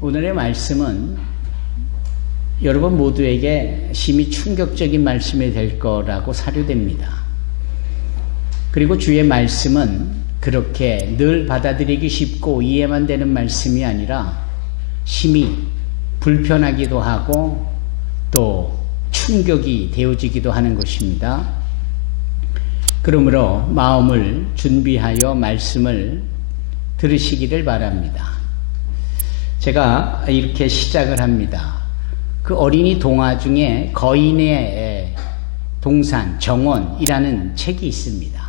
오늘의 말씀은 여러분 모두에게 심히 충격적인 말씀이 될 거라고 사료됩니다. 그리고 주의 말씀은 그렇게 늘 받아들이기 쉽고 이해만 되는 말씀이 아니라 심히 불편하기도 하고 또 충격이 되어지기도 하는 것입니다. 그러므로 마음을 준비하여 말씀을 들으시기를 바랍니다. 제가 이렇게 시작을 합니다. 그 어린이 동화 중에 거인의 동산 정원이라는 책이 있습니다.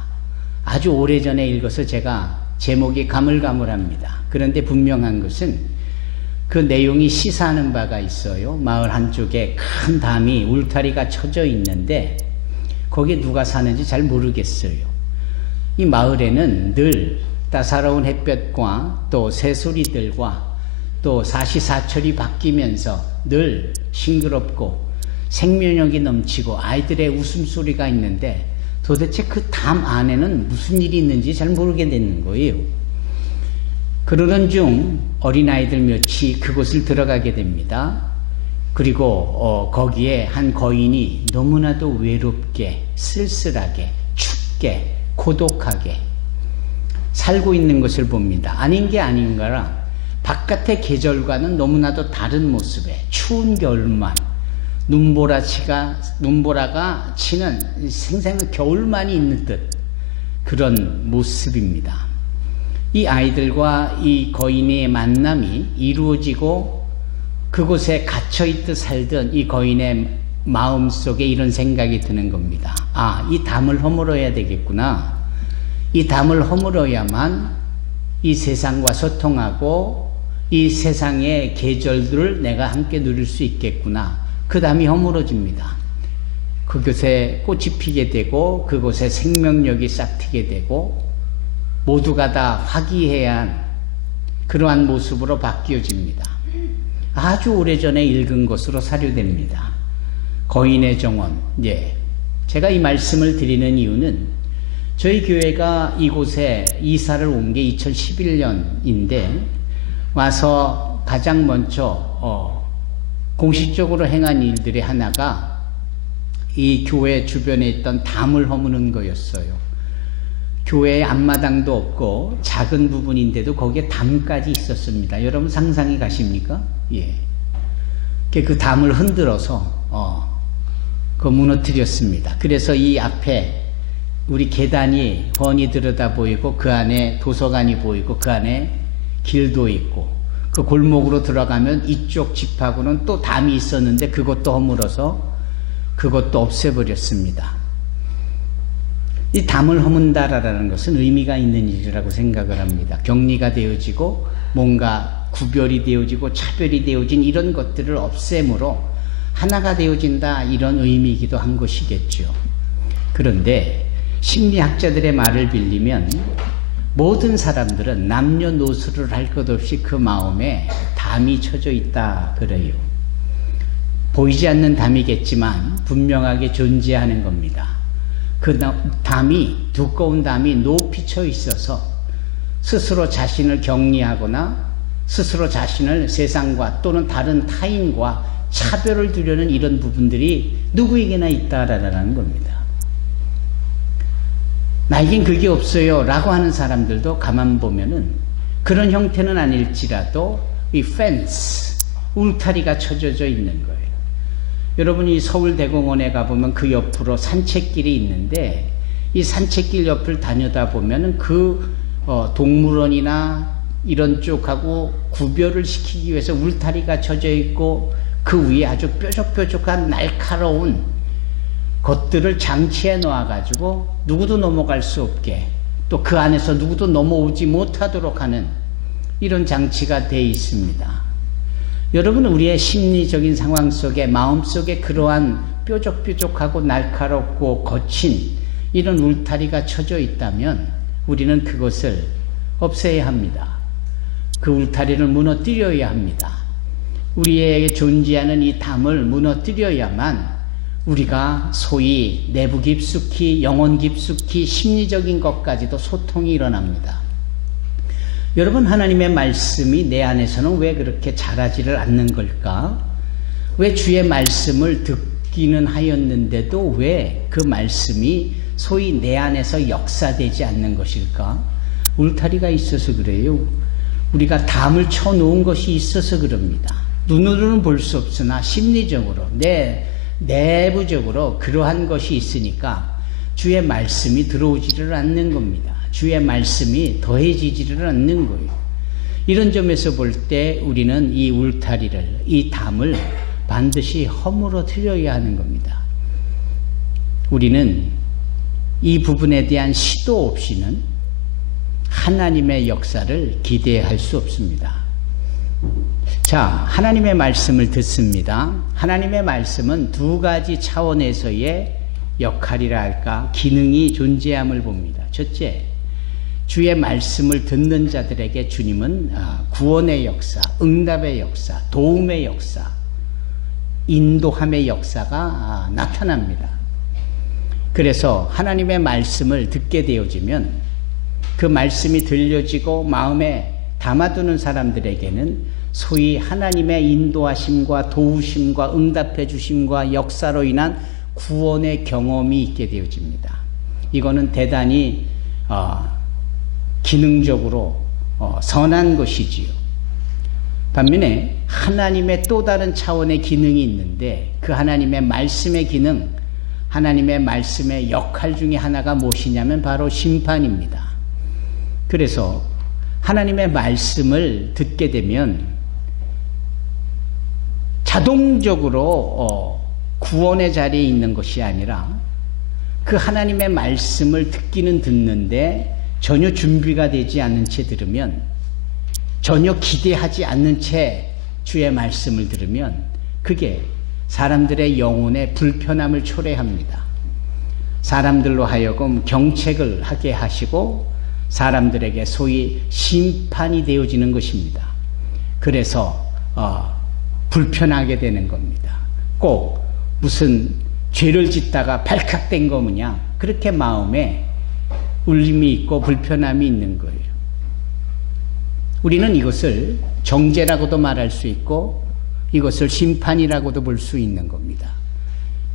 아주 오래전에 읽어서 제가 제목이 가물가물합니다. 그런데 분명한 것은 그 내용이 시사하는 바가 있어요. 마을 한쪽에 큰 담이 울타리가 쳐져 있는데 거기에 누가 사는지 잘 모르겠어요. 이 마을에는 늘 따사로운 햇볕과 또 새소리들과 또 사시사철이 바뀌면서 늘 싱그럽고 생명력이 넘치고 아이들의 웃음소리가 있는데 도대체 그 담 안에는 무슨 일이 있는지 잘 모르게 되는 거예요. 그러던 중 어린아이들 몇이 그곳을 들어가게 됩니다. 그리고 거기에 한 거인이 너무나도 외롭게 쓸쓸하게 춥게 고독하게 살고 있는 것을 봅니다. 아닌 게 아닌가라 바깥의 계절과는 너무나도 다른 모습에 추운 겨울만 눈보라가 치는 생생한 겨울만이 있는 듯 그런 모습입니다. 이 아이들과 이 거인의 만남이 이루어지고 그곳에 갇혀있듯 살던 이 거인의 마음속에 이런 생각이 드는 겁니다. 이 담을 허물어야 되겠구나. 이 담을 허물어야만 이 세상과 소통하고 이 세상의 계절들을 내가 함께 누릴 수 있겠구나. 그 담이 허물어집니다. 그곳에 꽃이 피게 되고 그곳에 생명력이 싹트게 되고 모두가 다 화기애애한 그러한 모습으로 바뀌어집니다. 아주 오래전에 읽은 것으로 사료됩니다. 거인의 정원. 제가 이 말씀을 드리는 이유는 저희 교회가 이곳에 이사를 온 게 2011년인데 와서 가장 먼저 공식적으로 행한 일들의 하나가 이 교회 주변에 있던 담을 허무는 거였어요. 교회에 앞마당도 없고 작은 부분인데도 거기에 담까지 있었습니다. 여러분 상상이 가십니까? 그 담을 흔들어서 무너뜨렸습니다. 그래서 이 앞에 우리 계단이 훤히 들여다 보이고 그 안에 도서관이 보이고 그 안에 길도 있고 그 골목으로 들어가면 이쪽 집하고는 또 담이 있었는데 그것도 허물어서 그것도 없애버렸습니다. 이 담을 허문다라는 것은 의미가 있는 일이라고 생각을 합니다. 격리가 되어지고 뭔가 구별이 되어지고 차별이 되어진 이런 것들을 없앰으로 하나가 되어진다 이런 의미이기도 한 것이겠죠. 그런데 심리학자들의 말을 빌리면 모든 사람들은 남녀노소를 할 것 없이 그 마음에 담이 쳐져 있다 그래요. 보이지 않는 담이겠지만 분명하게 존재하는 겁니다. 그 담이 두꺼운 담이 높이 쳐 있어서 스스로 자신을 격리하거나 스스로 자신을 세상과 또는 다른 타인과 차별을 두려는 이런 부분들이 누구에게나 있다라는 겁니다. 나에겐 그게 없어요 라고 하는 사람들도 가만 보면은 그런 형태는 아닐지라도 이 펜스, 울타리가 쳐져져 있는 거예요. 여러분이 서울대공원에 가보면 그 옆으로 산책길이 있는데 이 산책길 옆을 다니다 보면은 그 동물원이나 이런 쪽하고 구별을 시키기 위해서 울타리가 쳐져 있고 그 위에 아주 뾰족뾰족한 날카로운 것들을 장치해 놓아가지고 누구도 넘어갈 수 없게 또 그 안에서 누구도 넘어오지 못하도록 하는 이런 장치가 되어 있습니다. 여러분은 우리의 심리적인 상황 속에 마음속에 그러한 뾰족뾰족하고 날카롭고 거친 이런 울타리가 쳐져 있다면 우리는 그것을 없애야 합니다. 그 울타리를 무너뜨려야 합니다. 우리에게 존재하는 이 담을 무너뜨려야만 우리가 소위 내부 깊숙이 영혼 깊숙이 심리적인 것까지도 소통이 일어납니다. 여러분, 하나님의 말씀이 내 안에서는 왜 그렇게 자라지를 않는 걸까? 왜 주의 말씀을 듣기는 하였는데도 왜 그 말씀이 소위 내 안에서 역사되지 않는 것일까? 울타리가 있어서 그래요. 우리가 담을 쳐놓은 것이 있어서 그럽니다. 눈으로는 볼 수 없으나 심리적으로, 내부적으로 그러한 것이 있으니까 주의 말씀이 들어오지를 않는 겁니다. 주의 말씀이 더해지지를 않는 거예요. 이런 점에서 볼 때 우리는 이 울타리를, 이 담을 반드시 허물어 드려야 하는 겁니다. 우리는 이 부분에 대한 시도 없이는 하나님의 역사를 기대할 수 없습니다. 자, 하나님의 말씀을 듣습니다. 하나님의 말씀은 두 가지 차원에서의 역할이라 할까, 기능이 존재함을 봅니다. 첫째, 주의 말씀을 듣는 자들에게 주님은 구원의 역사, 응답의 역사, 도움의 역사, 인도함의 역사가 나타납니다. 그래서 하나님의 말씀을 듣게 되어지면 그 말씀이 들려지고 마음에 담아두는 사람들에게는 소위 하나님의 인도하심과 도우심과 응답해 주심과 역사로 인한 구원의 경험이 있게 되어집니다. 이거는 대단히 기능적으로 선한 것이지요. 반면에 하나님의 또 다른 차원의 기능이 있는데 그 하나님의 말씀의 기능, 하나님의 말씀의 역할 중에 하나가 무엇이냐면 바로 심판입니다. 그래서 하나님의 말씀을 듣게 되면 자동적으로 구원의 자리에 있는 것이 아니라 그 하나님의 말씀을 듣기는 듣는데 전혀 준비가 되지 않은 채 들으면, 전혀 기대하지 않는 채 주의 말씀을 들으면 그게 사람들의 영혼에 불편함을 초래합니다. 사람들로 하여금 경책을 하게 하시고 사람들에게 소위 심판이 되어지는 것입니다. 그래서 불편하게 되는 겁니다. 꼭 무슨 죄를 짓다가 발칵된 거 뭐냐, 그렇게 마음에 울림이 있고 불편함이 있는 거예요. 우리는 이것을 정죄라고도 말할 수 있고 이것을 심판이라고도 볼 수 있는 겁니다.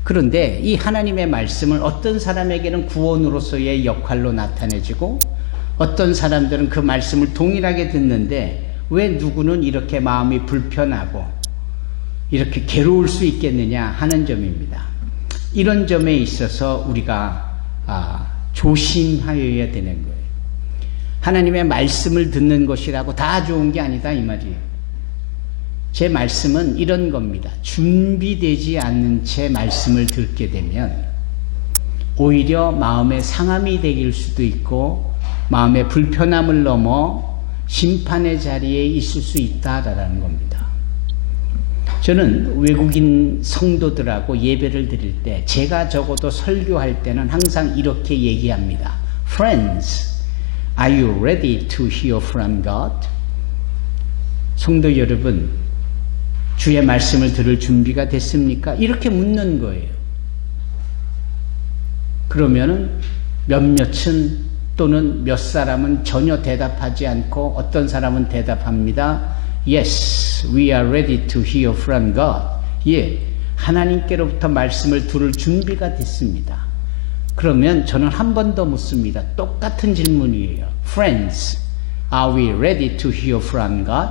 그런데 이 하나님의 말씀을 어떤 사람에게는 구원으로서의 역할로 나타내지고 어떤 사람들은 그 말씀을 동일하게 듣는데 왜 누구는 이렇게 마음이 불편하고 이렇게 괴로울 수 있겠느냐 하는 점입니다. 이런 점에 있어서 우리가 조심하여야 되는 거예요. 하나님의 말씀을 듣는 것이라고 다 좋은 게 아니다 이 말이에요. 제 말씀은 이런 겁니다. 준비되지 않는 채 말씀을 듣게 되면 오히려 마음의 상함이 되길 수도 있고 마음의 불편함을 넘어 심판의 자리에 있을 수 있다라는 겁니다. 저는 외국인 성도들하고 예배를 드릴 때 제가 적어도 설교할 때는 항상 이렇게 얘기합니다. Friends, are you ready to hear from God? 성도 여러분, 주의 말씀을 들을 준비가 됐습니까? 이렇게 묻는 거예요. 그러면은 몇몇은 또는 몇 사람은 전혀 대답하지 않고 어떤 사람은 대답합니다. Yes, we are ready to hear from God. 예, 하나님께로부터 말씀을 들을 준비가 됐습니다. 그러면 저는 한 번 더 묻습니다. 똑같은 질문이에요. Friends, are we ready to hear from God?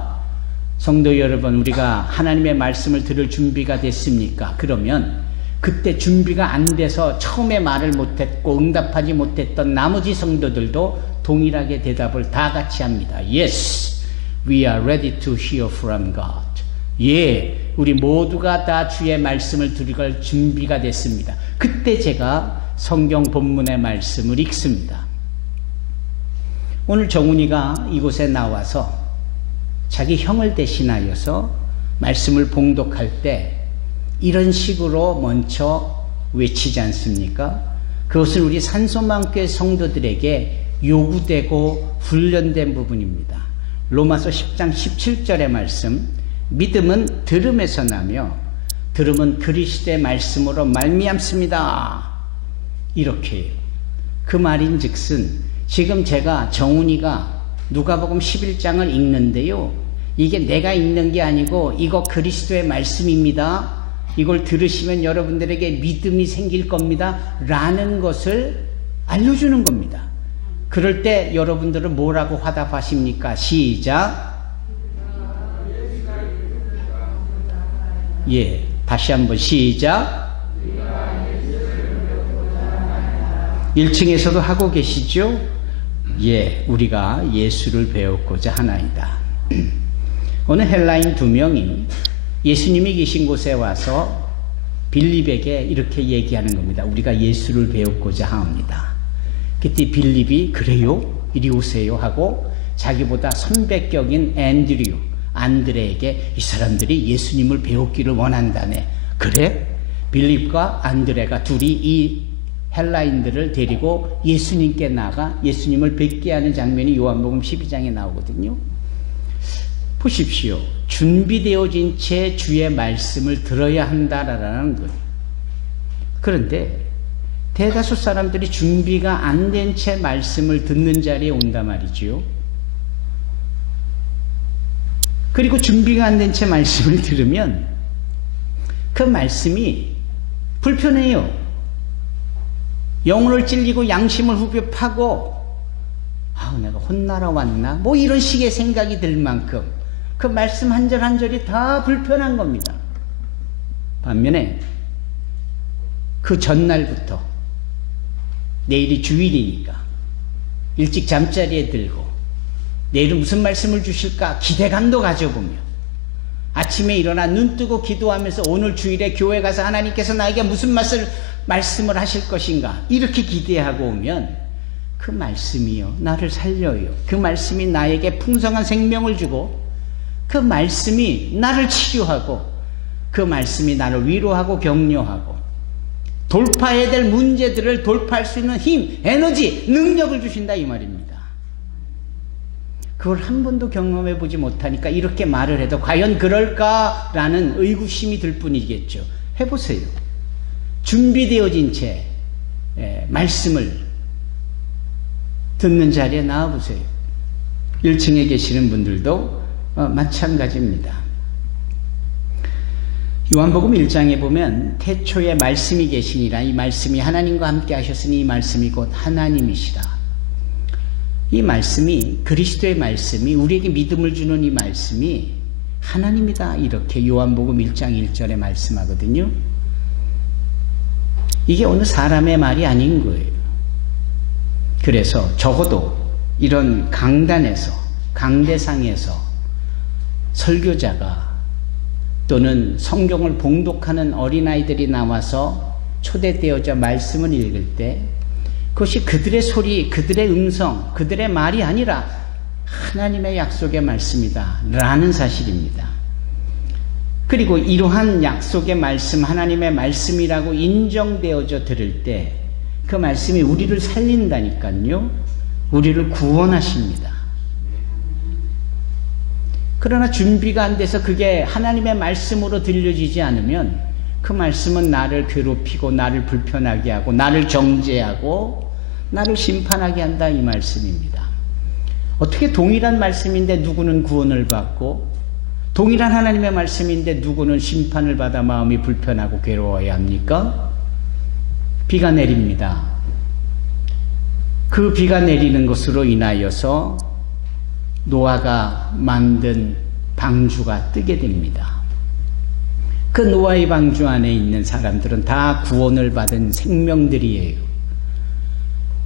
성도 여러분, 우리가 하나님의 말씀을 들을 준비가 됐습니까? 그러면 그때 준비가 안 돼서 처음에 말을 못했고 응답하지 못했던 나머지 성도들도 동일하게 대답을 다 같이 합니다. Yes, we are ready to hear from God. 예, 우리 모두가 다 주의 말씀을 들을 준비가 됐습니다. 그때 제가 성경 본문의 말씀을 읽습니다. 오늘 정훈이가 이곳에 나와서 자기 형을 대신하여서 말씀을 봉독할 때 이런 식으로 먼저 외치지 않습니까? 그것은 우리 산소망교회 성도들에게 요구되고 훈련된 부분입니다. 로마서 10장 17절의 말씀, 믿음은 들음에서 나며 들음은 그리스도의 말씀으로 말미암습니다. 이렇게 그 말인즉슨 지금 제가 정훈이가 누가복음 11장을 읽는데요. 이게 내가 읽는 게 아니고 이거 그리스도의 말씀입니다. 이걸 들으시면 여러분들에게 믿음이 생길 겁니다. 라는 것을 알려주는 겁니다. 그럴 때 여러분들은 뭐라고 화답하십니까? 시작. 예, 다시 한번 시작. 1층에서도 하고 계시죠? 예, 우리가 예수를 배웠고자 하나이다. 오늘 헬라인 2명이 예수님이 계신 곳에 와서 빌립에게 이렇게 얘기하는 겁니다. 우리가 예수를 배웠고자 합니다. 그때 빌립이 그래요? 이리 오세요 하고 자기보다 선배격인 안드레에게 이 사람들이 예수님을 배웠기를 원한다네. 그래? 빌립과 안드레가 둘이 이 헬라인들을 데리고 예수님께 나가 예수님을 뵙게 하는 장면이 요한복음 12장에 나오거든요. 보십시오. 준비되어진 채 주의 말씀을 들어야 한다라는 거예요. 그런데 대다수 사람들이 준비가 안 된 채 말씀을 듣는 자리에 온단 말이지요. 그리고 준비가 안 된 채 말씀을 들으면 그 말씀이 불편해요. 영혼을 찔리고 양심을 후벼 파고 내가 혼나러 왔나? 뭐 이런 식의 생각이 들 만큼 그 말씀 한 절 한 절이 다 불편한 겁니다. 반면에 그 전날부터 내일이 주일이니까 일찍 잠자리에 들고 내일은 무슨 말씀을 주실까 기대감도 가져보며 아침에 일어나 눈 뜨고 기도하면서 오늘 주일에 교회 가서 하나님께서 나에게 무슨 말씀을 하실 것인가 이렇게 기대하고 오면 그 말씀이요 나를 살려요. 그 말씀이 나에게 풍성한 생명을 주고 그 말씀이 나를 치유하고 그 말씀이 나를 위로하고 격려하고 돌파해야 될 문제들을 돌파할 수 있는 힘, 에너지, 능력을 주신다 이 말입니다. 그걸 한 번도 경험해 보지 못하니까 이렇게 말을 해도 과연 그럴까라는 의구심이 들 뿐이겠죠. 해보세요. 준비되어진 채 말씀을 듣는 자리에 나와보세요. 1층에 계시는 분들도 마찬가지입니다. 요한복음 1장에 보면 태초에 말씀이 계시니라 이 말씀이 하나님과 함께 하셨으니 이 말씀이 곧 하나님이시라. 이 말씀이 그리스도의 말씀이 우리에게 믿음을 주는 이 말씀이 하나님이다 이렇게 요한복음 1장 1절에 말씀하거든요. 이게 어느 사람의 말이 아닌 거예요. 그래서 적어도 이런 강단에서 강대상에서 설교자가 또는 성경을 봉독하는 어린아이들이 나와서 초대되어져 말씀을 읽을 때 그것이 그들의 소리, 그들의 음성, 그들의 말이 아니라 하나님의 약속의 말씀이다 라는 사실입니다. 그리고 이러한 약속의 말씀, 하나님의 말씀이라고 인정되어져 들을 때 그 말씀이 우리를 살린다니까요. 우리를 구원하십니다. 그러나 준비가 안 돼서 그게 하나님의 말씀으로 들려지지 않으면 그 말씀은 나를 괴롭히고 나를 불편하게 하고 나를 정죄하고 나를 심판하게 한다 이 말씀입니다. 어떻게 동일한 말씀인데 누구는 구원을 받고 동일한 하나님의 말씀인데 누구는 심판을 받아 마음이 불편하고 괴로워야 합니까? 비가 내립니다. 그 비가 내리는 것으로 인하여서 노아가 만든 방주가 뜨게 됩니다. 그 노아의 방주 안에 있는 사람들은 다 구원을 받은 생명들이에요.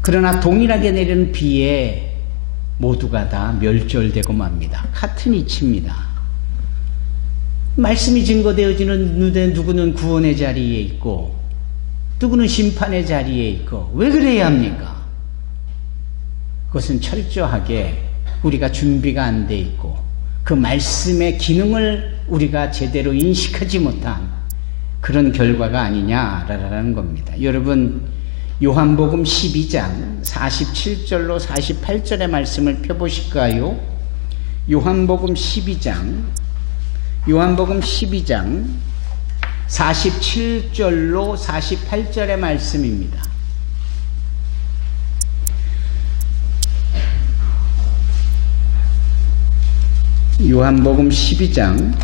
그러나 동일하게 내리는 비에 모두가 다 멸절되고 맙니다. 같은 이치입니다. 말씀이 증거되어지는 눈에 누구는 구원의 자리에 있고 누구는 심판의 자리에 있고 왜 그래야 합니까? 그것은 철저하게 우리가 준비가 안 돼 있고 그 말씀의 기능을 우리가 제대로 인식하지 못한 그런 결과가 아니냐라는 겁니다. 여러분 요한복음 12장 47절로 48절의 말씀을 펴보실까요? 요한복음 12장 47절로 48절의 말씀입니다. 요한복음 12장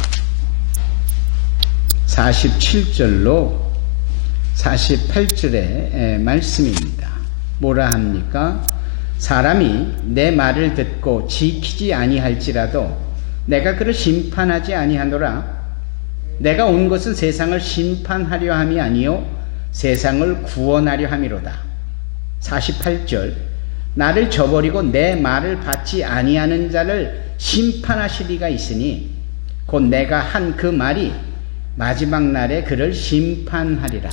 47절로 48절의 말씀입니다. 뭐라 합니까? 사람이 내 말을 듣고 지키지 아니할지라도 내가 그를 심판하지 아니하노라. 내가 온 것은 세상을 심판하려 함이 아니요 세상을 구원하려 함이로다. 48절 나를 저버리고 내 말을 받지 아니하는 자를 심판하실 이가 있으니 곧 내가 한 그 말이 마지막 날에 그를 심판하리라.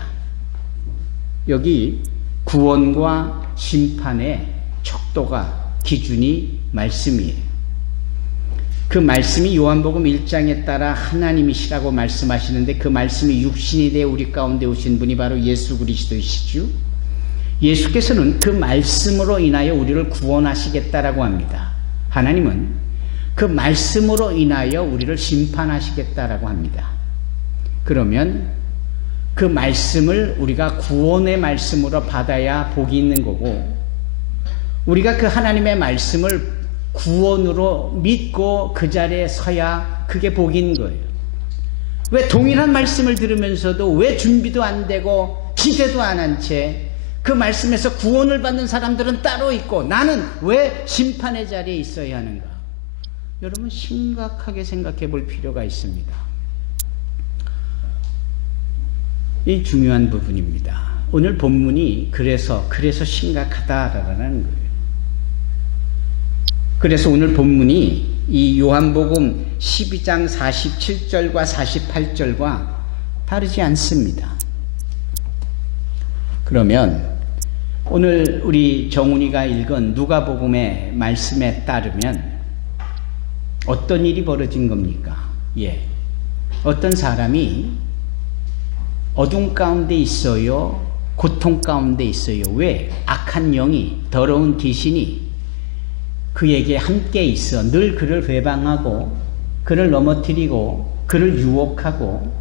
여기 구원과 심판의 척도가 기준이 말씀이에요. 그 말씀이 요한복음 1장에 따라 하나님이시라고 말씀하시는데 그 말씀이 육신이 되어 우리 가운데 오신 분이 바로 예수 그리스도이시죠. 예수께서는 그 말씀으로 인하여 우리를 구원하시겠다라고 합니다. 하나님은 그 말씀으로 인하여 우리를 심판하시겠다라고 합니다. 그러면 그 말씀을 우리가 구원의 말씀으로 받아야 복이 있는 거고, 우리가 그 하나님의 말씀을 구원으로 믿고 그 자리에 서야 그게 복인 거예요. 왜 동일한 말씀을 들으면서도 왜 준비도 안 되고 기대도 안 한 채 그 말씀에서 구원을 받는 사람들은 따로 있고 나는 왜 심판의 자리에 있어야 하는가? 여러분 심각하게 생각해 볼 필요가 있습니다. 이 중요한 부분입니다. 오늘 본문이 그래서 심각하다라는 거예요. 그래서 오늘 본문이 이 요한복음 12장 47절과 48절과 다르지 않습니다. 그러면 오늘 우리 정훈이가 읽은 누가복음의 말씀에 따르면 어떤 일이 벌어진 겁니까? 어떤 사람이 어둠 가운데 있어요. 고통 가운데 있어요. 왜? 악한 영이, 더러운 귀신이 그에게 함께 있어 늘 그를 회방하고 그를 넘어뜨리고 그를 유혹하고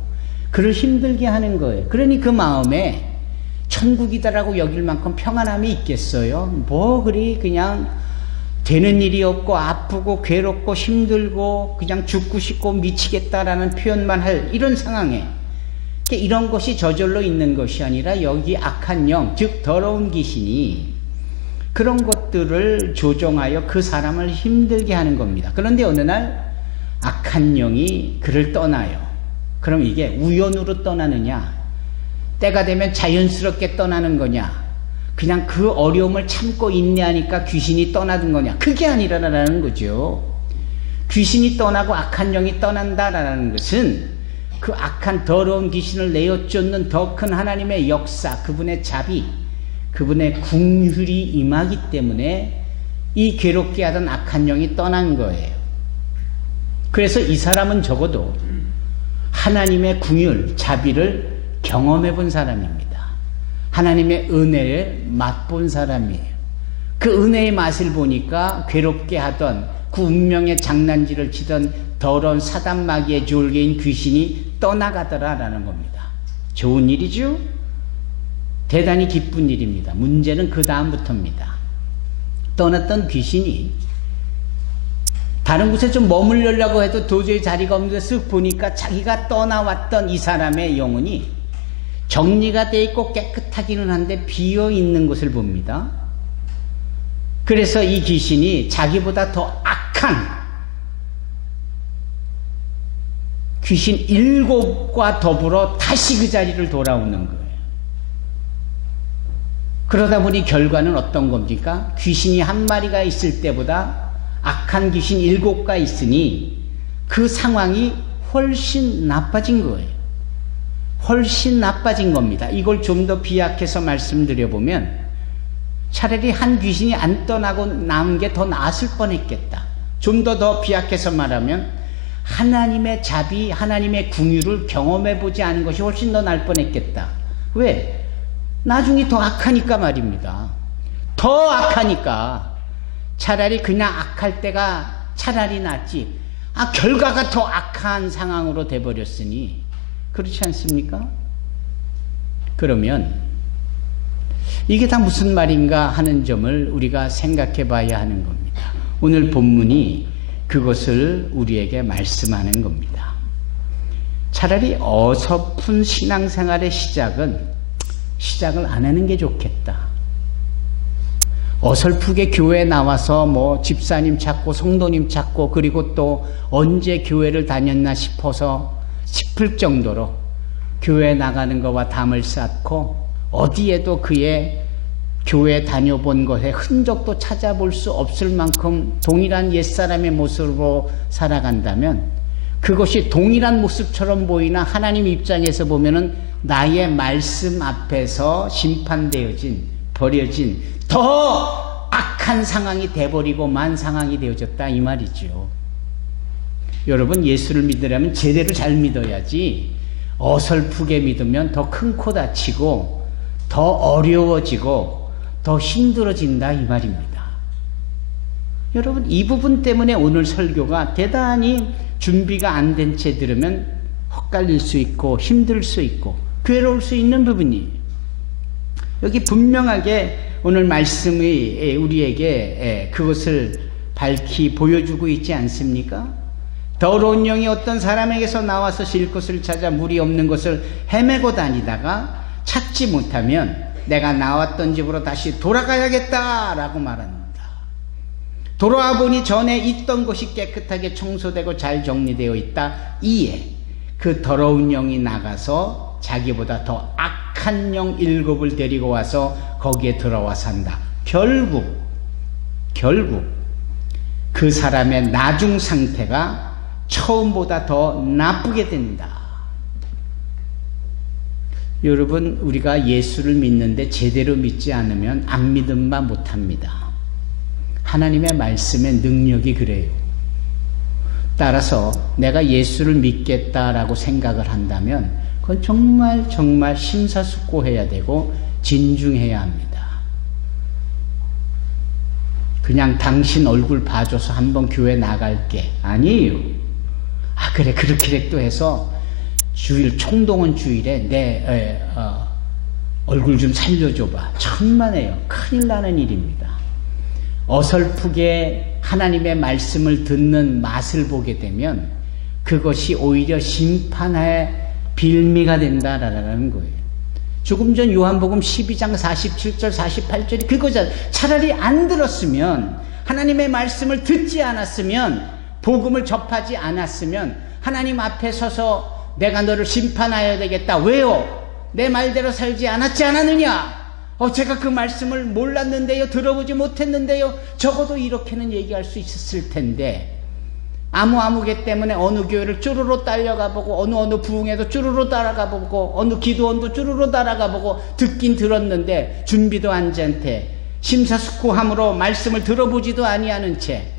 그를 힘들게 하는 거예요. 그러니 그 마음에 천국이다라고 여길 만큼 평안함이 있겠어요? 뭐 그리 그냥 되는 일이 없고 아프고 괴롭고 힘들고 그냥 죽고 싶고 미치겠다라는 표현만 할 이런 상황에 이런 것이 저절로 있는 것이 아니라 여기 악한 영, 즉 더러운 귀신이 그런 것들을 조종하여 그 사람을 힘들게 하는 겁니다. 그런데 어느 날 악한 영이 그를 떠나요. 그럼 이게 우연으로 떠나느냐? 때가 되면 자연스럽게 떠나는 거냐? 그냥 그 어려움을 참고 인내하니까 귀신이 떠나는 거냐? 그게 아니라는 거죠. 귀신이 떠나고 악한 영이 떠난다라는 것은 그 악한 더러운 귀신을 내어쫓는 더 큰 하나님의 역사, 그분의 자비, 그분의 긍휼이 임하기 때문에 이 괴롭게 하던 악한 영이 떠난 거예요. 그래서 이 사람은 적어도 하나님의 긍휼, 자비를 경험해 본 사람입니다. 하나님의 은혜를 맛본 사람이에요. 그 은혜의 맛을 보니까 괴롭게 하던 그 운명의 장난질을 치던 더러운 사단 마귀의 졸개인 귀신이 떠나가더라라는 겁니다. 좋은 일이죠? 대단히 기쁜 일입니다. 문제는 그 다음부터입니다. 떠났던 귀신이 다른 곳에 좀 머물려고 해도 도저히 자리가 없는데 쓱 보니까 자기가 떠나왔던 이 사람의 영혼이 정리가 되어 있고 깨끗하기는 한데 비어 있는 것을 봅니다. 그래서 이 귀신이 자기보다 더 악한 귀신 7과 더불어 다시 그 자리를 돌아오는 거예요. 그러다 보니 결과는 어떤 겁니까? 귀신이 한 마리가 있을 때보다 악한 귀신 7가 있으니 그 상황이 훨씬 나빠진 거예요. 훨씬 나빠진 겁니다. 이걸 좀 더 비약해서 말씀드려보면 차라리 한 귀신이 안 떠나고 남은 게 더 나았을 뻔했겠다. 좀 더 비약해서 말하면 하나님의 자비, 하나님의 긍휼을 경험해보지 않은 것이 훨씬 더 나을 뻔했겠다. 왜? 나중에 더 악하니까 말입니다. 더 악하니까 차라리 그냥 악할 때가 차라리 낫지. 결과가 더 악한 상황으로 돼버렸으니 그렇지 않습니까? 그러면 이게 다 무슨 말인가 하는 점을 우리가 생각해 봐야 하는 겁니다. 오늘 본문이 그것을 우리에게 말씀하는 겁니다. 차라리 어설픈 신앙생활의 시작을 안 하는 게 좋겠다. 어설프게 교회에 나와서 뭐 집사님 찾고 성도님 찾고 그리고 또 언제 교회를 다녔나 싶을 정도로 교회 나가는 것과 담을 쌓고 어디에도 그의 교회 다녀본 것의 흔적도 찾아볼 수 없을 만큼 동일한 옛사람의 모습으로 살아간다면 그것이 동일한 모습처럼 보이나 하나님 입장에서 보면은 나의 말씀 앞에서 버려진 더 악한 상황이 돼버리고만 상황이 되어졌다 이 말이죠. 여러분, 예수를 믿으려면 제대로 잘 믿어야지 어설프게 믿으면 더 큰 코 다치고 더 어려워지고 더 힘들어진다 이 말입니다. 여러분, 이 부분 때문에 오늘 설교가 대단히 준비가 안 된 채 들으면 헛갈릴 수 있고 힘들 수 있고 괴로울 수 있는 부분이 여기 분명하게 오늘 말씀이 우리에게 그것을 밝히 보여주고 있지 않습니까? 더러운 영이 어떤 사람에게서 나와서 쉴 곳을 찾아 물이 없는 곳을 헤매고 다니다가 찾지 못하면 내가 나왔던 집으로 다시 돌아가야겠다라고 말합니다. 돌아와 보니 전에 있던 곳이 깨끗하게 청소되고 잘 정리되어 있다. 이에 그 더러운 영이 나가서 자기보다 더 악한 영 7을 데리고 와서 거기에 들어와 산다. 결국 그 사람의 나중 상태가 처음보다 더 나쁘게 된다. 여러분, 우리가 예수를 믿는데 제대로 믿지 않으면 안 믿음만 못합니다. 하나님의 말씀의 능력이 그래요. 따라서 내가 예수를 믿겠다라고 생각을 한다면 그건 정말 심사숙고해야 되고 진중해야 합니다. 그냥 당신 얼굴 봐줘서 한번 교회 나갈게. 아니에요. 그래 그렇게 또 해서 총동원 주일에 내 얼굴 좀 살려줘봐. 천만에요. 큰일 나는 일입니다. 어설프게 하나님의 말씀을 듣는 맛을 보게 되면 그것이 오히려 심판의 빌미가 된다라는 거예요. 조금 전 요한복음 12장 47절 48절이 그거잖아요. 차라리 안 들었으면, 하나님의 말씀을 듣지 않았으면, 복음을 접하지 않았으면 하나님 앞에 서서 내가 너를 심판하여야 되겠다. 왜요? 내 말대로 살지 않았지 않았느냐? 제가 그 말씀을 몰랐는데요, 들어보지 못했는데요. 적어도 이렇게는 얘기할 수 있었을 텐데, 아무개 때문에 어느 교회를 쭈루루 딸려가 보고 어느 부흥회도 쭈루루 따라가 보고 어느 기도원도 쭈루루 따라가 보고 듣긴 들었는데 준비도 안 된 채 심사숙고함으로 말씀을 들어보지도 아니하는 채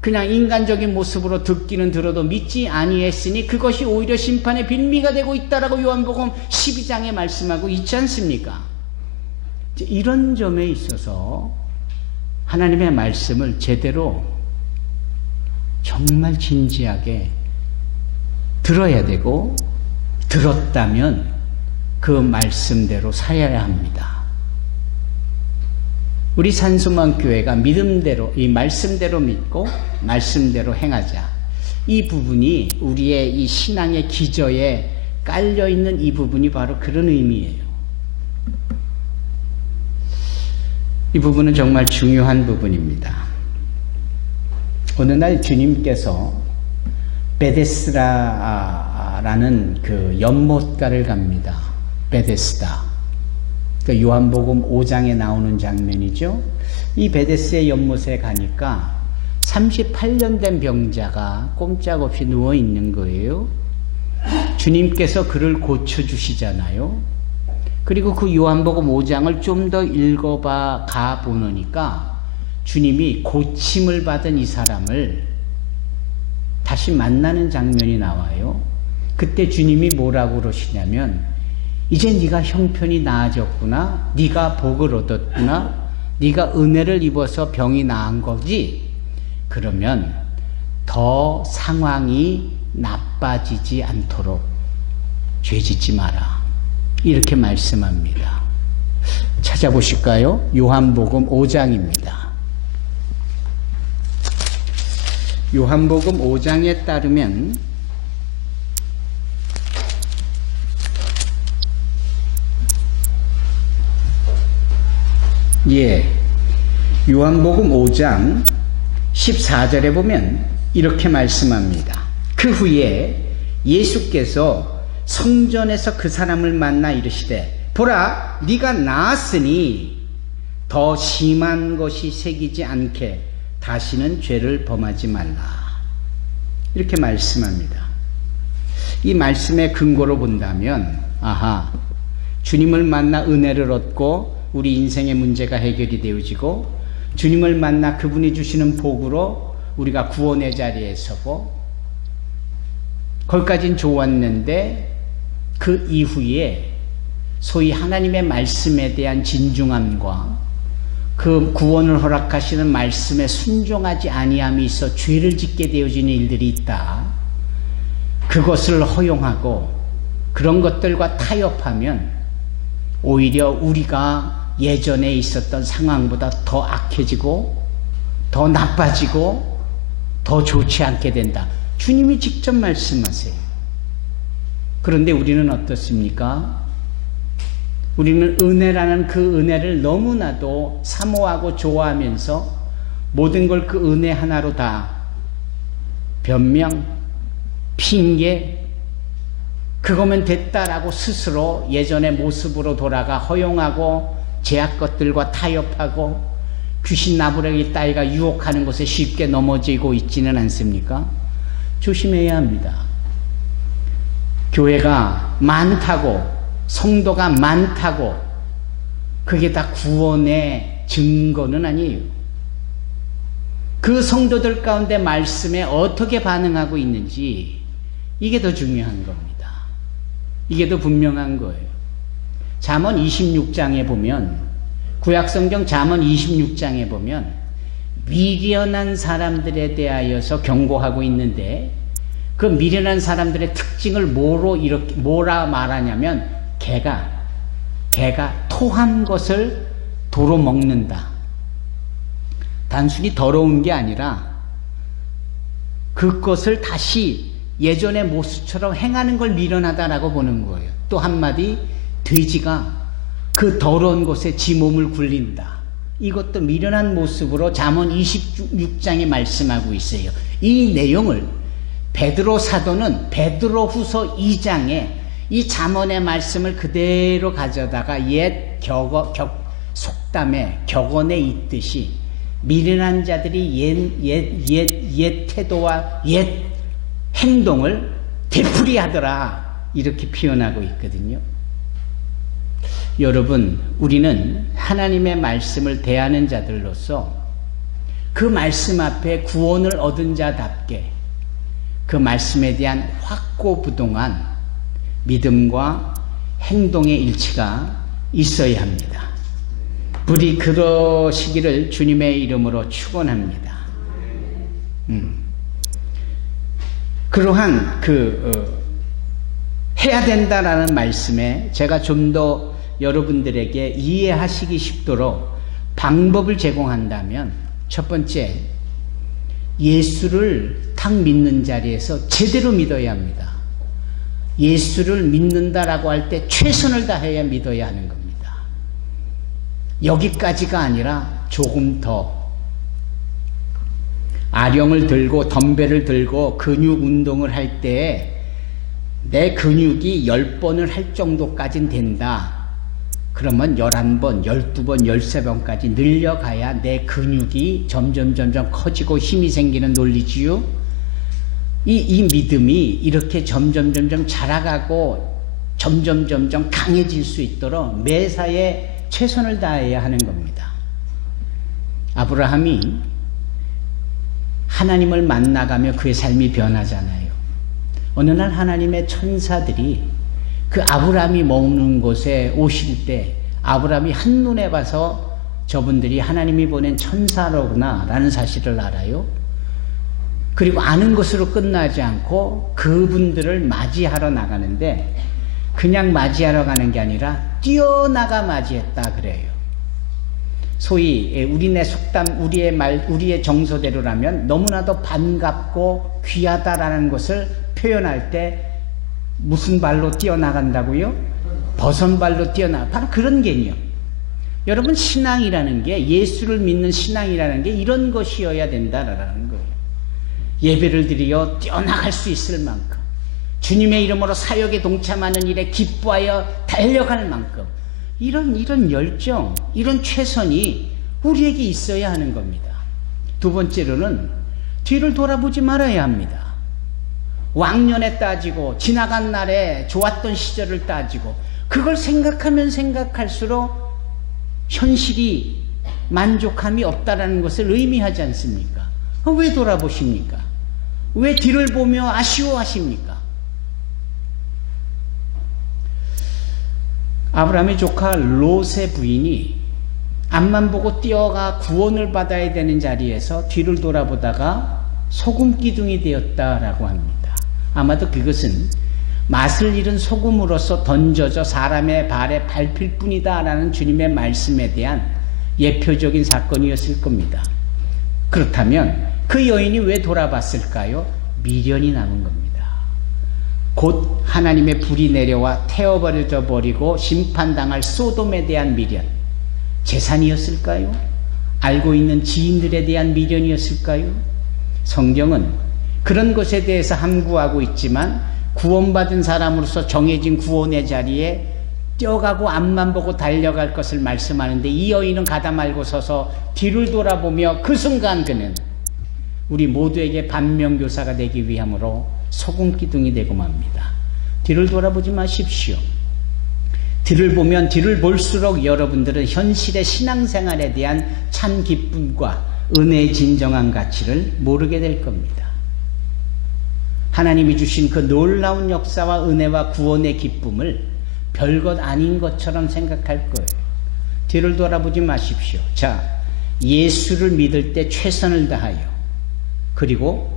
그냥 인간적인 모습으로 듣기는 들어도 믿지 아니했으니 그것이 오히려 심판의 빌미가 되고 있다라고 요한복음 12장에 말씀하고 있지 않습니까? 이런 점에 있어서 하나님의 말씀을 제대로 정말 진지하게 들어야 되고, 들었다면 그 말씀대로 살아야 합니다. 우리 산수만교회가 믿음대로, 이 말씀대로 믿고 말씀대로 행하자, 이 부분이 우리의 이 신앙의 기저에 깔려있는 이 부분이 바로 그런 의미예요. 이 부분은 정말 중요한 부분입니다. 어느 날 주님께서 베데스다라는 그 연못가를 갑니다. 베데스다. 그러니까 요한복음 5장에 나오는 장면이죠. 이 베데스의 연못에 가니까 38년 된 병자가 꼼짝없이 누워 있는 거예요. 주님께서 그를 고쳐주시잖아요. 그리고 그 요한복음 5장을 좀 더 읽어봐 보니까 주님이 고침을 받은 이 사람을 다시 만나는 장면이 나와요. 그때 주님이 뭐라고 그러시냐면, 이제 네가 형편이 나아졌구나, 네가 복을 얻었구나, 네가 은혜를 입어서 병이 나은 거지, 그러면 더 상황이 나빠지지 않도록 죄짓지 마라, 이렇게 말씀합니다. 찾아보실까요? 요한복음 5장입니다. 요한복음 5장에 따르면 요한복음 5장 14절에 보면 이렇게 말씀합니다. 그 후에 예수께서 성전에서 그 사람을 만나 이르시되 보라 네가 나았으니 더 심한 것이 새기지 않게 다시는 죄를 범하지 말라. 이렇게 말씀합니다. 이 말씀의 근거로 본다면 주님을 만나 은혜를 얻고 우리 인생의 문제가 해결이 되어지고 주님을 만나 그분이 주시는 복으로 우리가 구원의 자리에 서고 거기까지는 좋았는데 그 이후에 소위 하나님의 말씀에 대한 진중함과 그 구원을 허락하시는 말씀에 순종하지 아니함이 있어 죄를 짓게 되어지는 일들이 있다. 그것을 허용하고 그런 것들과 타협하면 오히려 우리가 예전에 있었던 상황보다 더 악해지고 더 나빠지고 더 좋지 않게 된다. 주님이 직접 말씀하세요. 그런데 우리는 어떻습니까? 우리는 은혜라는 그 은혜를 너무나도 사모하고 좋아하면서 모든 걸 그 은혜 하나로 다 변명, 핑계, 그거면 됐다라고 스스로 예전의 모습으로 돌아가 허용하고 제약 것들과 타협하고 귀신 나부랭이 따위가 유혹하는 곳에 쉽게 넘어지고 있지는 않습니까? 조심해야 합니다. 교회가 많다고 성도가 많다고 그게 다 구원의 증거는 아니에요. 그 성도들 가운데 말씀에 어떻게 반응하고 있는지 이게 더 중요한 겁니다. 이게 더 분명한 거예요. 잠언 26장에 보면 구약성경 잠언 26장에 보면 미련한 사람들에 대하여서 경고하고 있는데 그 미련한 사람들의 특징을 뭐라 말하냐면 개가 토한 것을 도로 먹는다. 단순히 더러운 게 아니라 그것을 다시 예전의 모습처럼 행하는 걸 미련하다라고 보는 거예요. 또 한마디 돼지가 그 더러운 곳에 지 몸을 굴린다. 이것도 미련한 모습으로 잠언 26장에 말씀하고 있어요. 이 내용을 베드로 사도는 베드로후서 2장에 이 잠언의 말씀을 그대로 가져다가 옛 속담에 격언에 있듯이 미련한 자들이 옛 태도와 옛 행동을 되풀이하더라 이렇게 표현하고 있거든요. 여러분, 우리는 하나님의 말씀을 대하는 자들로서 그 말씀 앞에 구원을 얻은 자답게 그 말씀에 대한 확고부동한 믿음과 행동의 일치가 있어야 합니다. 부디 그러시기를 주님의 이름으로 축원합니다. 그러한 해야 된다라는 말씀에 제가 좀 더 여러분들에게 이해하시기 쉽도록 방법을 제공한다면 첫 번째, 예수를 딱 믿는 자리에서 제대로 믿어야 합니다. 예수를 믿는다라고 할 때 최선을 다해야 믿어야 하는 겁니다. 여기까지가 아니라 조금 더 아령을 들고 덤벨을 들고 근육 운동을 할 때 내 근육이 10번을 할 정도까지는 된다. 그러면 11번, 12번, 13번까지 늘려가야 내 근육이 점점 커지고 힘이 생기는 논리지요. 이 믿음이 이렇게 점점 자라가고 점점 강해질 수 있도록 매사에 최선을 다해야 하는 겁니다. 아브라함이 하나님을 만나가며 그의 삶이 변하잖아요. 어느 날 하나님의 천사들이 그 아브라함이 머무는 곳에 오실 때 아브라함이 한눈에 봐서 저분들이 하나님이 보낸 천사로구나 라는 사실을 알아요. 그리고 아는 것으로 끝나지 않고 그분들을 맞이하러 나가는데 그냥 맞이하러 가는 게 아니라 뛰어나가 맞이했다 그래요. 소위 우리네 속담, 우리의 말, 우리의 정서대로라면 너무나도 반갑고 귀하다라는 것을 표현할 때 무슨 발로 뛰어나간다고요? 버선발로 뛰어나가. 바로 그런 개념. 여러분, 신앙이라는 게, 예수를 믿는 신앙이라는 게 이런 것이어야 된다라는 거예요. 예배를 드려 뛰어나갈 수 있을 만큼, 주님의 이름으로 사역에 동참하는 일에 기뻐하여 달려갈 만큼, 이런 열정, 이런 최선이 우리에게 있어야 하는 겁니다. 두 번째로는 뒤를 돌아보지 말아야 합니다. 왕년에 따지고 지나간 날에 좋았던 시절을 따지고 그걸 생각하면 생각할수록 현실이 만족함이 없다라는 것을 의미하지 않습니까? 왜 돌아보십니까? 왜 뒤를 보며 아쉬워하십니까? 아브라함의 조카 롯의 부인이 앞만 보고 뛰어가 구원을 받아야 되는 자리에서 뒤를 돌아보다가 소금 기둥이 되었다라고 합니다. 아마도 그것은 맛을 잃은 소금으로서 던져져 사람의 발에 밟힐 뿐이다 라는 주님의 말씀에 대한 예표적인 사건이었을 겁니다. 그렇다면 그 여인이 왜 돌아봤을까요? 미련이 남은 겁니다. 곧 하나님의 불이 내려와 태워버려져 버리고 심판당할 소돔에 대한 미련, 재산이었을까요? 알고 있는 지인들에 대한 미련이었을까요? 성경은 그런 것에 대해서 함구하고 있지만 구원받은 사람으로서 정해진 구원의 자리에 뛰어가고 앞만 보고 달려갈 것을 말씀하는데, 이 여인은 가다 말고 서서 뒤를 돌아보며 그 순간 그는 우리 모두에게 반면교사가 되기 위함으로 소금 기둥이 되고 맙니다. 뒤를 돌아보지 마십시오. 뒤를 보면 뒤를 볼수록 여러분들은 현실의 신앙생활에 대한 참 기쁨과 은혜의 진정한 가치를 모르게 될 겁니다. 하나님이 주신 그 놀라운 역사와 은혜와 구원의 기쁨을 별것 아닌 것처럼 생각할 거예요. 뒤를 돌아보지 마십시오. 자, 예수를 믿을 때 최선을 다하여, 그리고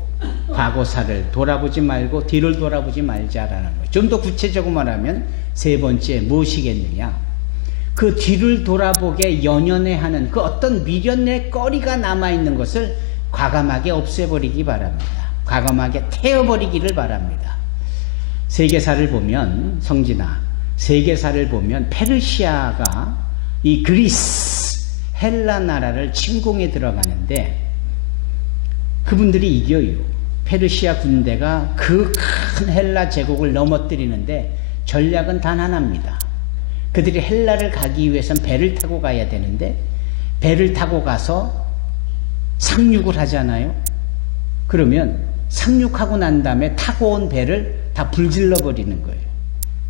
과거사를 돌아보지 말고 뒤를 돌아보지 말자라는 거예요. 좀 더 구체적으로 말하면 세 번째 무엇이겠느냐? 그 뒤를 돌아보게 연연해 하는 그 어떤 미련의 꺼리가 남아있는 것을 과감하게 없애버리기 바랍니다. 과감하게 태워버리기를 바랍니다. 세계사를 보면, 성진아, 세계사를 보면 페르시아가 이 그리스, 헬라 나라를 침공에 들어가는데 그분들이 이겨요. 페르시아 군대가 그 큰 헬라 제국을 넘어뜨리는데 전략은 단 하나입니다. 그들이 헬라를 가기 위해선 배를 타고 가야 되는데 배를 타고 가서 상륙을 하잖아요. 그러면 상륙하고 난 다음에 타고 온 배를 다 불질러 버리는 거예요.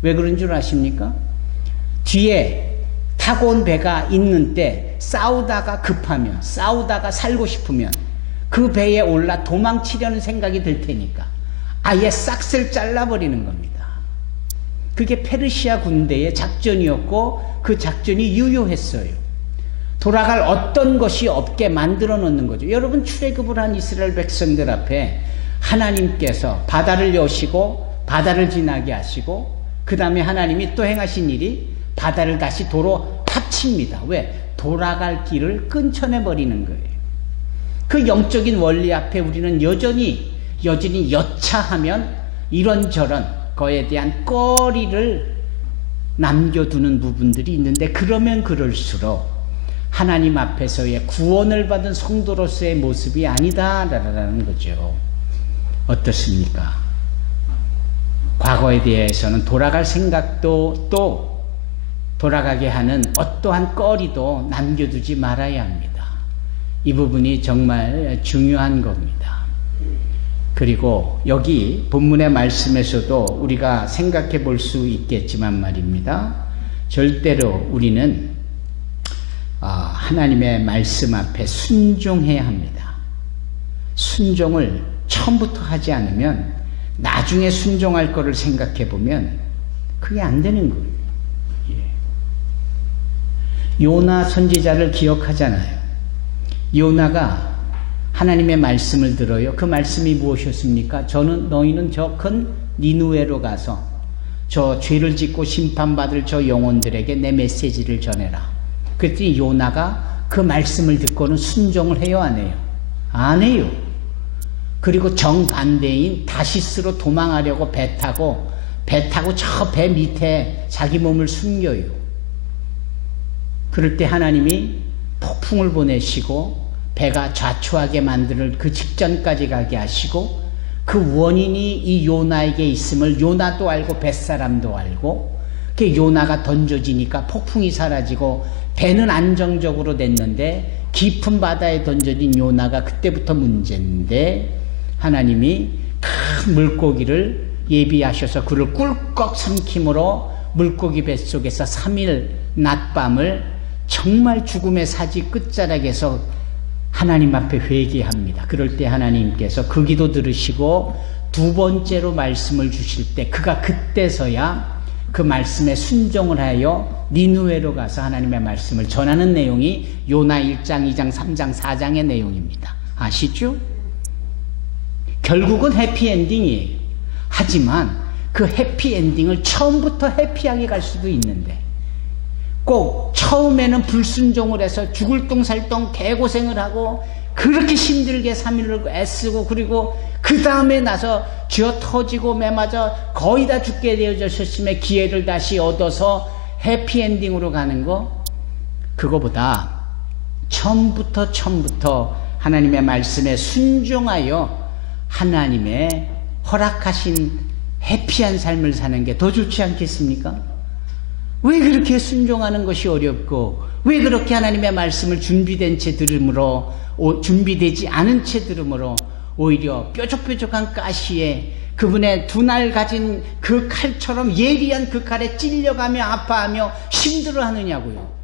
왜 그런 줄 아십니까? 뒤에 타고 온 배가 있는 때 싸우다가 급하면, 싸우다가 살고 싶으면 그 배에 올라 도망치려는 생각이 들 테니까 아예 싹쓸 잘라버리는 겁니다. 그게 페르시아 군대의 작전이었고 그 작전이 유효했어요. 돌아갈 어떤 것이 없게 만들어 놓는 거죠. 여러분, 출애굽을 한 이스라엘 백성들 앞에 하나님께서 바다를 여시고 바다를 지나게 하시고 그 다음에 하나님이 또 행하신 일이 바다를 다시 도로 합칩니다. 왜? 돌아갈 길을 끊쳐내 버리는 거예요. 그 영적인 원리 앞에 우리는 여전히 여차하면 이런저런 거에 대한 꺼리를 남겨두는 부분들이 있는데, 그러면 그럴수록 하나님 앞에서의 구원을 받은 성도로서의 모습이 아니다라는 거죠. 어떻습니까? 과거에 대해서는 돌아갈 생각도 또 돌아가게 하는 어떠한 꺼리도 남겨두지 말아야 합니다. 이 부분이 정말 중요한 겁니다. 그리고 여기 본문의 말씀에서도 우리가 생각해 볼 수 있겠지만 말입니다. 절대로 우리는 하나님의 말씀 앞에 순종해야 합니다. 순종을 처음부터 하지 않으면 나중에 순종할 거를 생각해 보면 그게 안 되는 거예요. 요나 선지자를 기억하잖아요. 요나가 하나님의 말씀을 들어요. 그 말씀이 무엇이었습니까? 너희는 저 큰 니누에로 가서 저 죄를 짓고 심판받을 저 영혼들에게 내 메시지를 전해라. 그랬더니 요나가 그 말씀을 듣고는 순종을 해요, 안 해요? 안 해요. 그리고 정반대인 다시스로 도망하려고 배 타고 저 배 밑에 자기 몸을 숨겨요. 그럴 때 하나님이 폭풍을 보내시고 배가 좌초하게 만드는 그 직전까지 가게 하시고, 그 원인이 이 요나에게 있음을 요나도 알고 뱃사람도 알고, 그 요나가 던져지니까 폭풍이 사라지고 배는 안정적으로 됐는데 깊은 바다에 던져진 요나가 그때부터 문제인데, 하나님이 큰 물고기를 예비하셔서 그를 꿀꺽 삼킴으로 물고기 뱃속에서 3일 낮밤을 정말 죽음의 사지 끝자락에서 하나님 앞에 회개합니다. 그럴 때 하나님께서 그 기도 들으시고 두 번째로 말씀을 주실 때, 그가 그때서야 그 말씀에 순종을 하여 니느웨로 가서 하나님의 말씀을 전하는 내용이 요나 1장, 2장, 3장, 4장의 내용입니다. 아시죠? 결국은 해피엔딩이에요. 하지만 그 해피엔딩을 처음부터 해피하게 갈 수도 있는데, 꼭 처음에는 불순종을 해서 죽을 똥살똥 개고생을 하고 그렇게 힘들게 3일을 애쓰고, 그리고 그 다음에 나서 쥐어 터지고 매맞아 거의 다 죽게 되어졌음에 기회를 다시 얻어서 해피엔딩으로 가는 거, 그거보다 처음부터 하나님의 말씀에 순종하여 하나님의 허락하신 해피한 삶을 사는 게 더 좋지 않겠습니까? 왜 그렇게 순종하는 것이 어렵고, 왜 그렇게 하나님의 말씀을 준비된 채 들음으로, 준비되지 않은 채 들음으로 오히려 뾰족뾰족한 가시에 그분의 두 날 가진 그 칼처럼 예리한 그 칼에 찔려가며 아파하며 힘들어하느냐고요.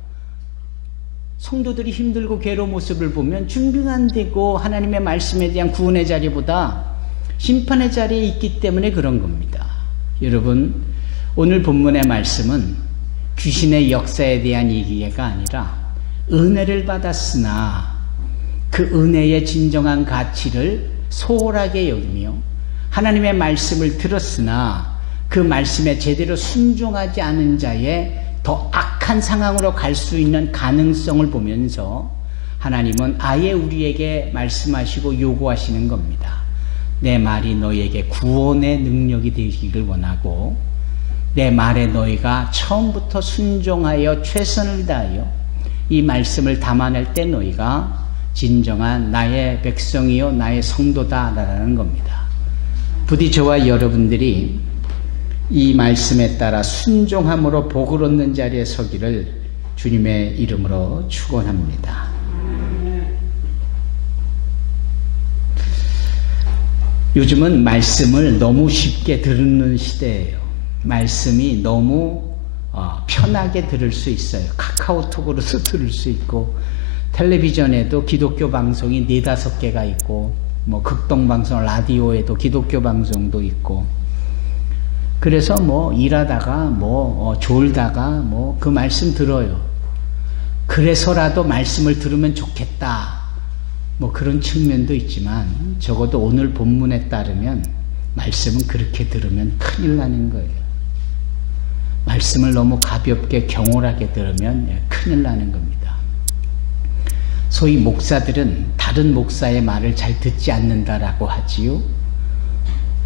성도들이 힘들고 괴로운 모습을 보면 준비가 안 되고 하나님의 말씀에 대한 구원의 자리보다 심판의 자리에 있기 때문에 그런 겁니다. 여러분, 오늘 본문의 말씀은 귀신의 역사에 대한 얘기가 아니라 은혜를 받았으나 그 은혜의 진정한 가치를 소홀하게 여기며 하나님의 말씀을 들었으나 그 말씀에 제대로 순종하지 않은 자의 더 악한 상황으로 갈 수 있는 가능성을 보면서 하나님은 아예 우리에게 말씀하시고 요구하시는 겁니다. 내 말이 너희에게 구원의 능력이 되기를 원하고, 내 말에 너희가 처음부터 순종하여 최선을 다하여 이 말씀을 담아낼 때 너희가 진정한 나의 백성이요 나의 성도다라는 겁니다. 부디 저와 여러분들이 이 말씀에 따라 순종함으로 복을 얻는 자리에 서기를 주님의 이름으로 축원합니다. 요즘은 말씀을 너무 쉽게 듣는 시대예요. 말씀이 너무 편하게 들을 수 있어요. 카카오톡으로도 들을 수 있고, 텔레비전에도 기독교 방송이 4-5개가 있고, 뭐 극동방송 라디오에도 기독교 방송도 있고, 그래서 뭐 일하다가 뭐 졸다가 뭐 그 말씀 들어요. 그래서라도 말씀을 들으면 좋겠다, 뭐 그런 측면도 있지만, 적어도 오늘 본문에 따르면 말씀은 그렇게 들으면 큰일 나는 거예요. 말씀을 너무 가볍게 경홀하게 들으면 큰일 나는 겁니다. 소위 목사들은 다른 목사의 말을 잘 듣지 않는다라고 하지요.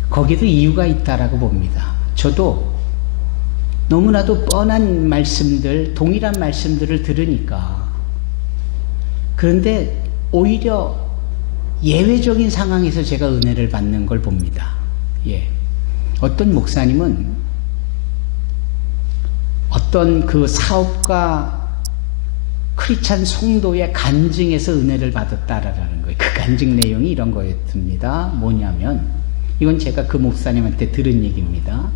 거기도 이유가 있다라고 봅니다. 저도 너무나도 뻔한 말씀들, 동일한 말씀들을 들으니까, 그런데 오히려 예외적인 상황에서 제가 은혜를 받는 걸 봅니다. 예. 어떤 목사님은 어떤 그 사업가 크리스찬 성도의 간증에서 은혜를 받았다라는 거예요. 그 간증 내용이 이런 거였습니다. 뭐냐면, 이건 제가 그 목사님한테 들은 얘기입니다.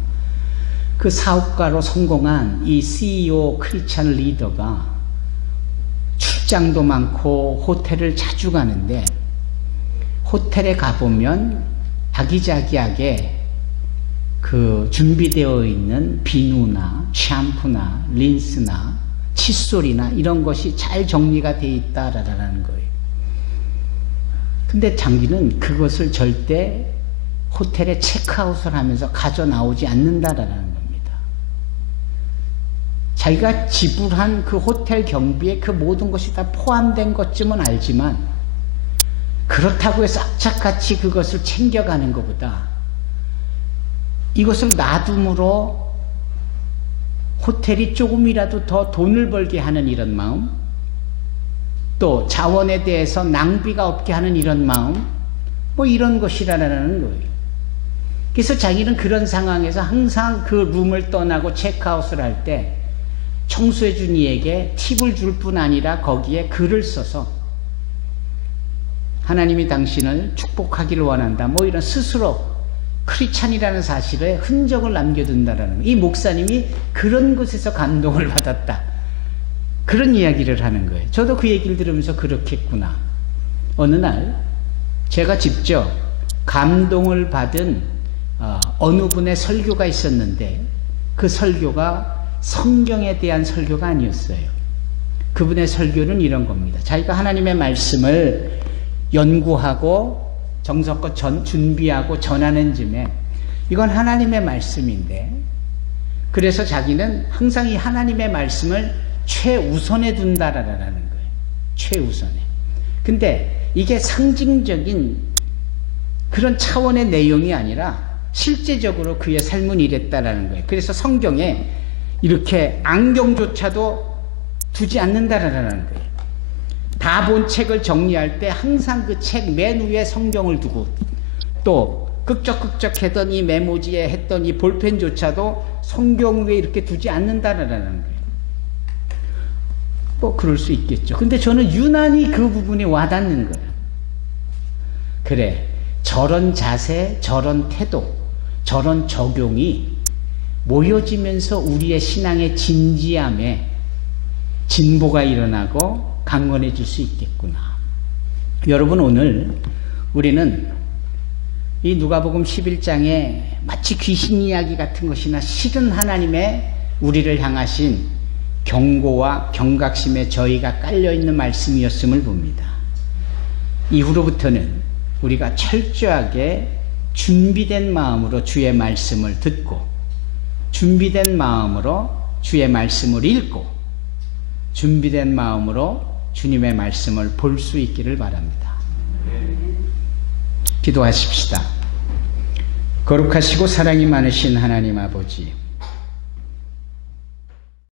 그 사업가로 성공한 이 CEO 크리스찬 리더가 출장도 많고 호텔을 자주 가는데, 호텔에 가보면 아기자기하게 그 준비되어 있는 비누나 샴푸나 린스나 칫솔이나 이런 것이 잘 정리가 되어 있다라는 거예요. 근데 자기는 그것을 절대 호텔에 체크아웃을 하면서 가져 나오지 않는다라는 겁니다. 자기가 지불한 그 호텔 경비에 그 모든 것이 다 포함된 것쯤은 알지만 그렇다고 해서 악착같이 그것을 챙겨가는 것보다 이것을 놔둠으로 호텔이 조금이라도 더 돈을 벌게 하는 이런 마음, 또 자원에 대해서 낭비가 없게 하는 이런 마음, 뭐 이런 것이라는 거예요. 그래서 자기는 그런 상황에서 항상 그 룸을 떠나고 체크아웃을 할 때 청소해준 이에게 팁을 줄 뿐 아니라 거기에 글을 써서 하나님이 당신을 축복하기를 원한다, 뭐 이런 스스로 크리스찬이라는 사실에 흔적을 남겨둔다라는 거예요. 이 목사님이 그런 곳에서 감동을 받았다, 그런 이야기를 하는 거예요. 저도 그 얘기를 들으면서 그렇겠구나. 어느 날 제가 직접 감동을 받은 어느 분의 설교가 있었는데 그 설교가 성경에 대한 설교가 아니었어요. 그분의 설교는 이런 겁니다. 자기가 하나님의 말씀을 연구하고 정성껏 준비하고 전하는 쯤에 이건 하나님의 말씀인데, 그래서 자기는 항상 이 하나님의 말씀을 최우선에 둔다라는 거예요. 최우선에. 근데 이게 상징적인 그런 차원의 내용이 아니라 실제적으로 그의 삶은 이랬다라는 거예요. 그래서 성경에 이렇게 안경조차도 두지 않는다라는 거예요. 다 본 책을 정리할 때 항상 그 책 맨 위에 성경을 두고, 또 극적극적했던 이 메모지에 했던 이 볼펜조차도 성경 위에 이렇게 두지 않는다라는 거예요. 뭐 그럴 수 있겠죠. 근데 저는 유난히 그 부분이 와닿는 거예요. 그래, 저런 자세, 저런 태도, 저런 적용이 모여지면서 우리의 신앙의 진지함에 진보가 일어나고 강건해질 수 있겠구나. 여러분, 오늘 우리는 이 누가복음 11장에 마치 귀신 이야기 같은 것이나 실은 하나님의 우리를 향하신 경고와 경각심에 저희가 깔려있는 말씀이었음을 봅니다. 이후로부터는 우리가 철저하게 준비된 마음으로 주의 말씀을 듣고, 준비된 마음으로 주의 말씀을 읽고, 준비된 마음으로 주님의 말씀을 볼 수 있기를 바랍니다. 기도하십시다. 거룩하시고 사랑이 많으신 하나님 아버지,